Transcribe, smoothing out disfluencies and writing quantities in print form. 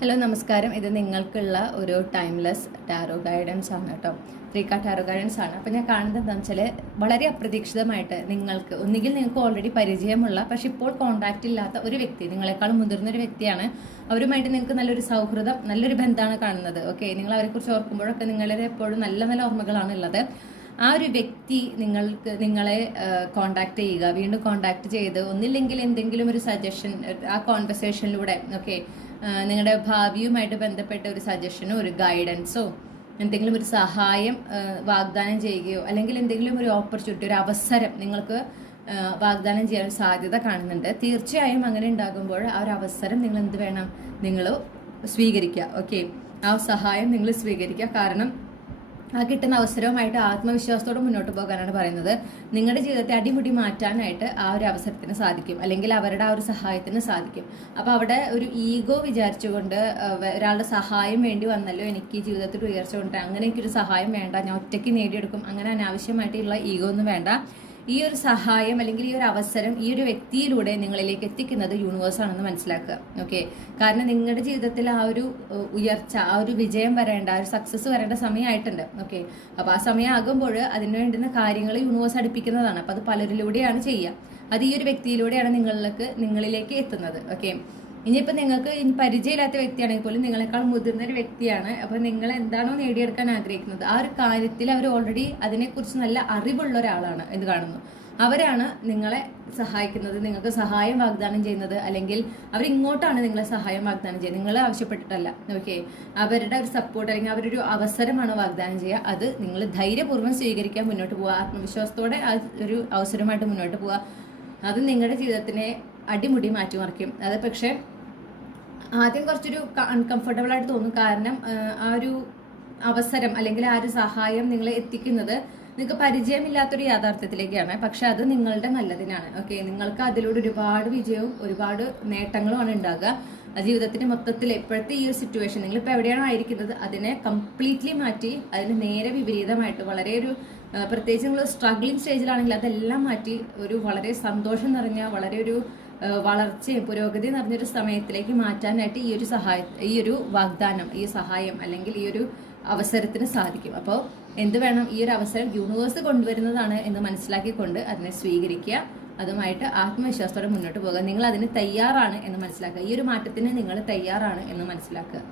Hello നമസ്കാരം. ഇത് നിങ്ങൾക്കുള്ള ഒരു ടൈംലെസ് ടാരോ ഗൈഡൻസ് ആണ് കേട്ടോ. 3 ടാരോ ഗൈഡൻസ് ആണ്. അപ്പോൾ ഞാൻ കാണുന്നത് എന്താണെന്ന് വെച്ചാൽ വളരെ അപ്രതീക്ഷിതമായിട്ട് ഒന്നുകിൽ നിങ്ങൾക്ക് ഓൾറെഡി പരിചയമുള്ള പക്ഷെ ഇപ്പോൾ കോൺടാക്റ്റ് ഇല്ലാത്ത ഒരു വ്യക്തി, നിങ്ങളെക്കാളും മുതിർന്ന ഒരു വ്യക്തിയാണ്. അവരുമായിട്ട് നിങ്ങൾക്ക് നല്ലൊരു സൗഹൃദം, നല്ലൊരു ബന്ധമാണ് കാണുന്നത്. ഓക്കെ, നിങ്ങൾ അവരെക്കുറിച്ച് ഓർക്കുമ്പോഴൊക്കെ നിങ്ങളുടെ എപ്പോഴും നല്ല നല്ല ഓർമ്മകളാണ് ഉള്ളത്. ആ ഒരു വ്യക്തി നിങ്ങളെ കോണ്ടാക്ട് ചെയ്യുക, വീണ്ടും കോണ്ടാക്ട് ചെയ്ത് ഒന്നില്ലെങ്കിൽ എന്തെങ്കിലും ഒരു സജഷൻ ആ കോൺവെർസേഷനിലൂടെ നിങ്ങളുടെ ഭാവിയുമായിട്ട് ബന്ധപ്പെട്ട ഒരു സജഷനോ ഒരു ഗൈഡൻസോ എന്തെങ്കിലും ഒരു സഹായം വാഗ്ദാനം ചെയ്യുകയോ അല്ലെങ്കിൽ എന്തെങ്കിലും ഒരു ഓപ്പർച്യൂണിറ്റി, ഒരു അവസരം നിങ്ങൾക്ക് വാഗ്ദാനം ചെയ്യാൻ സാധ്യത കാണുന്നുണ്ട്. തീർച്ചയായും അങ്ങനെ ഉണ്ടാകുമ്പോൾ ആ ഒരു അവസരം നിങ്ങൾ എന്ത് വേണം, നിങ്ങൾ സ്വീകരിക്കുക. ഓക്കെ, ആ സഹായം നിങ്ങൾ സ്വീകരിക്കുക. കാരണം ആ കിട്ടുന്ന അവസരവുമായിട്ട് ആത്മവിശ്വാസത്തോടെ മുന്നോട്ട് പോകാനാണ് പറയുന്നത്. നിങ്ങളുടെ ജീവിതത്തെ അടിമുടി മാറ്റാനായിട്ട് ആ ഒരു അവസരത്തിന് സാധിക്കും, അല്ലെങ്കിൽ അവരുടെ ആ ഒരു സഹായത്തിന് സാധിക്കും. അപ്പോൾ അവിടെ ഒരു ഈഗോ വിചാരിച്ചുകൊണ്ട് ഒരാളുടെ സഹായം വേണ്ടി വന്നല്ലോ, എനിക്ക് ജീവിതത്തിൽ ഉയർച്ച കൊണ്ട് അങ്ങനെ എനിക്കൊരു സഹായം വേണ്ട, ഞാൻ ഒറ്റയ്ക്ക് നേടിയെടുക്കും, അങ്ങനെ അനാവശ്യമായിട്ടുള്ള ഈഗോ ഒന്നും വേണ്ട. ഈ ഒരു സഹായം അല്ലെങ്കിൽ ഈ ഒരു അവസരം ഈ ഒരു വ്യക്തിയിലൂടെ നിങ്ങളിലേക്ക് എത്തിക്കുന്നത് യൂണിവേഴ്സ് ആണെന്ന് മനസ്സിലാക്കുക. ഓക്കെ, കാരണം നിങ്ങളുടെ ജീവിതത്തിൽ ആ ഒരു ഉയർച്ച, ആ ഒരു വിജയം വരേണ്ട, ആ ഒരു സക്സസ് വരേണ്ട സമയമായിട്ടുണ്ട്. ഓക്കെ, അപ്പോൾ ആ സമയമാകുമ്പോൾ അതിന് വേണ്ടുന്ന കാര്യങ്ങൾ യൂണിവേഴ്സ് അടുപ്പിക്കുന്നതാണ്. അപ്പോൾ അത് പലരിലൂടെയാണ് ചെയ്യുക. അത് ഈ ഒരു വ്യക്തിയിലൂടെയാണ് നിങ്ങളിലേക്ക് എത്തുന്നത്. ഓക്കെ, ഇനിയിപ്പോൾ നിങ്ങൾക്ക് പരിചയമില്ലാത്ത വ്യക്തിയാണെങ്കിൽ പോലും നിങ്ങളെക്കാൾ മുതിർന്ന ഒരു വ്യക്തിയാണ്. അപ്പോൾ നിങ്ങൾ എന്താണോ നേടിയെടുക്കാൻ ആഗ്രഹിക്കുന്നത് ആ ഒരു കാര്യത്തിൽ അവർ ഓൾറെഡി അതിനെക്കുറിച്ച് നല്ല അറിവുള്ള ഒരാളാണ് എന്ന് കാണുന്നു. അവരാണ് നിങ്ങളെ സഹായിക്കുന്നത്, നിങ്ങൾക്ക് സഹായം വാഗ്ദാനം ചെയ്യുന്നത്, അല്ലെങ്കിൽ അവരിങ്ങോട്ടാണ് നിങ്ങളെ സഹായം വാഗ്ദാനം ചെയ്യുന്നത്, നിങ്ങൾ ആവശ്യപ്പെട്ടിട്ടല്ല. ഓക്കെ, അവരുടെ ഒരു സപ്പോർട്ട് അല്ലെങ്കിൽ അവരൊരു അവസരമാണ് വാഗ്ദാനം ചെയ്യുക. അത് നിങ്ങൾ ധൈര്യപൂർവ്വം സ്വീകരിക്കാൻ മുന്നോട്ട് പോവുക, ആത്മവിശ്വാസത്തോടെ ആ ഒരു അവസരമായിട്ട് മുന്നോട്ട് പോവുക. അത് നിങ്ങളുടെ ജീവിതത്തിനെ അടിമുടി മാറ്റിമറിക്കും. അത് പക്ഷേ ആദ്യം കുറച്ചൊരു അൺകംഫർട്ടബിൾ ആയിട്ട് തോന്നും. കാരണം ആ ഒരു അവസരം അല്ലെങ്കിൽ ആ ഒരു സഹായം നിങ്ങളെ എത്തിക്കുന്നത് നിങ്ങൾക്ക് പരിചയമില്ലാത്തൊരു യാഥാർത്ഥ്യത്തിലേക്കാണ്. പക്ഷെ അത് നിങ്ങളുടെ നല്ലതിനാണ്. ഓക്കെ, നിങ്ങൾക്ക് അതിലൂടെ ഒരുപാട് വിജയവും ഒരുപാട് നേട്ടങ്ങളുമാണ് ഉണ്ടാകുക. ജീവിതത്തിന്റെ മൊത്തത്തിൽ ഇപ്പോഴത്തെ ഈ ഒരു സിറ്റുവേഷൻ നിങ്ങളിപ്പോൾ എവിടെയാണോ ആയിരിക്കുന്നത് അതിനെ കംപ്ലീറ്റ്ലി മാറ്റി അതിന് നേരെ വിപരീതമായിട്ട് വളരെ ഒരു പ്രത്യേകിച്ച് നിങ്ങൾ സ്ട്രഗ്ലിംഗ് സ്റ്റേജിലാണെങ്കിൽ അതെല്ലാം മാറ്റി ഒരു വളരെ സന്തോഷം നിറഞ്ഞ വളരെ ഒരു വളർച്ചയും പുരോഗതി നിറഞ്ഞൊരു സമയത്തിലേക്ക് മാറ്റാനായിട്ട് ഈ ഒരു വാഗ്ദാനം, ഈ സഹായം അല്ലെങ്കിൽ ഈ ഒരു അവസരത്തിന് സാധിക്കും. അപ്പോൾ എന്ത് വേണം, ഈ ഒരു അവസരം യൂണിവേഴ്സ് കൊണ്ടുവരുന്നതാണ് എന്ന് മനസ്സിലാക്കിക്കൊണ്ട് അതിനെ സ്വീകരിക്കുക. അതുമായിട്ട് ആത്മവിശ്വാസത്തോടെ മുന്നോട്ട് പോകുക. നിങ്ങൾ അതിന് തയ്യാറാണ് എന്ന് മനസ്സിലാക്കുക. ഈ ഒരു മാറ്റത്തിന് നിങ്ങൾ തയ്യാറാണ് എന്ന് മനസ്സിലാക്കുക.